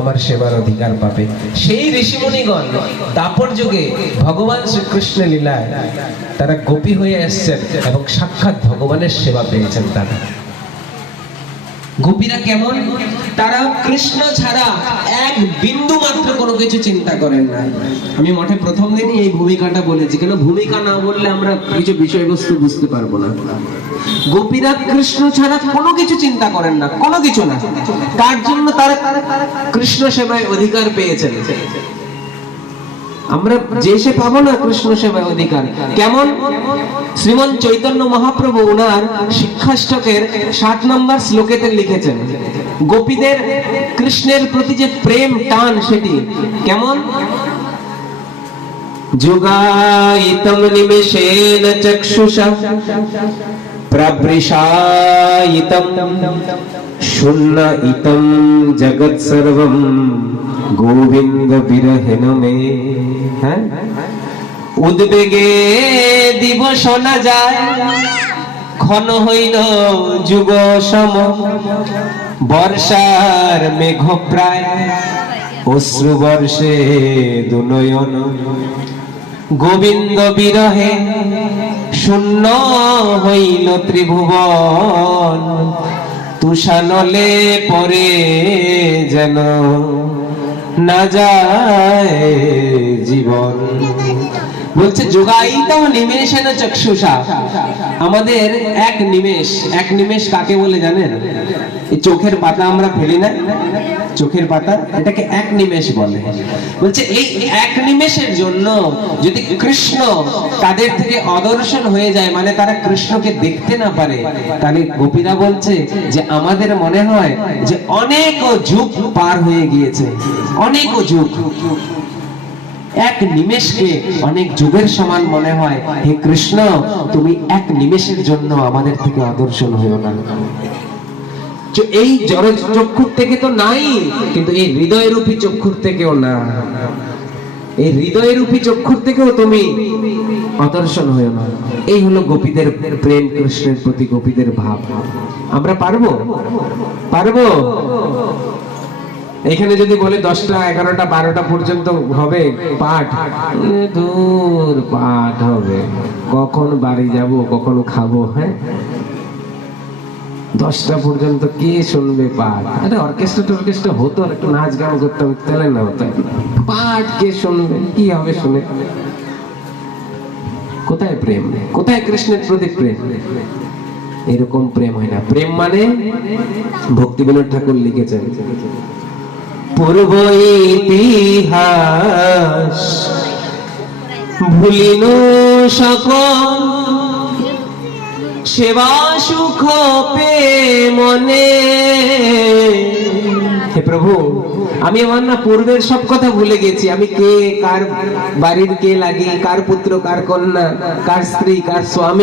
আমার সেবার অধিকার পাবে। সেই ঋষিমুনিগণ দাপর যুগে ভগবান শ্রীকৃষ্ণের লীলায় তারা গোপী হয়ে এসেছেন এবং সাক্ষাৎ ভগবানের সেবা পেয়েছেন। তারা গোপীরা কেমন? তারা কৃষ্ণ ছাড়া এক বিন্দু মাত্র কোনো কিছু চিন্তা করেন না। আমি মঠে প্রথম দিনই এই ভূমিকাটা বলেছি, কেন ভূমিকা না বললে আমরা কিছু বিষয়বস্তু বুঝতে পারবো না। গোপীরা কৃষ্ণ ছাড়া কোনো কিছু চিন্তা করেন না, কোনো কিছু না। তার জন্য তারা কৃষ্ণ সেবায় অধিকার পেয়েছেন। আমরা যে সে পাবো না কৃষ্ণ সেবায় অধিকার। কেমন? শ্রীমন চৈতন্য মহাপ্রভু উনার শিক্ষাষ্টকের 7 নম্বর শ্লোকেতে লিখেছেন, গোপীদের কৃষ্ণের প্রতি যে প্রেম টান সেটি কেমন? যোগায়িতম নিমেষেন চক্ষুষা প্রবৃষায়িতম শূন্য ইতম জগৎ সর্বম গোবিন্দ বিরহেন মে। হ্যাঁ, উদ্বেগে দিবস না যায়, ক্ষণ হইল যুগ সম, বর্ষার মেঘ প্রায়, অশ্রু বর্ষে দুনয়ন, গোবিন্দ বিরহে শূন্য হইল ত্রিভুবন, তুষানলে পরে যেন না যায় জীবন। বলছে যোগায়িতম নিমেষেন চক্ষুষা, আমাদের এক নিমেষ কাকে বলে জানেন? এই চোখের পাতা আমরা ফেলি না, চোখের পাতা, এটাকে এক নিমেষ বলে। বলছে এই এক নিমেষের জন্য যদি কৃষ্ণ তাদের থেকে অদর্শন হয়ে যায়, মানে তারা কৃষ্ণকে দেখতে না পারে, তাহলে গোপীরা বলছে যে আমাদের মনে হয় যে অনেক যুগ পার হয়ে গিয়েছে, অনেক যুগ। এক নিমেষকে অনেক যুগের সমান মনে হয়। হে কৃষ্ণ, তুমি এক নিমেষের জন্য আমাদের থেকে অদর্শন হইও না। এই জড় চক্ষুর থেকে তো নাই, কিন্তু এই হৃদয় রূপী চক্ষুর থেকেও না, এই হৃদয় রূপী চক্ষুর থেকেও তুমি অদর্শন হইও না। এই হলো গোপীদের প্রেম, কৃষ্ণের প্রতি গোপীদের ভাব। আমরা পারবো? পারবো? এখানে যদি বলে 10টা 11টা 12টা পর্যন্ত হবে পাঠ, দূর পাঠ হবে, কখন বাড়ি যাব, কখন খাবো? হ্যাঁ, 10টা পর্যন্ত কে শুনবে পাঠ? আরে অর্কেস্ট্রা হতো, একটু নাচ গান করতাম, তাহলে না হতো। পাঠ কে শুনবে? কি হবে শুনে? কোথায় প্রেম? কোথায় কৃষ্ণের প্রতি প্রেম? এরকম প্রেম হয় না। প্রেম মানে ভক্তি বিনোদ ঠাকুর লিখেছেন, পূর্ব ইতিহাস ভুলিনু সকল, সেবা সুখ পে মনে। হে প্রভু, আমি আমার না পূর্বের সব কথা ভুলে গেছি। আমি কে, কার বাড়ির কে লাগি, কার পুত্র, কার কন্যা, কার স্ত্রী, কার স্বামী।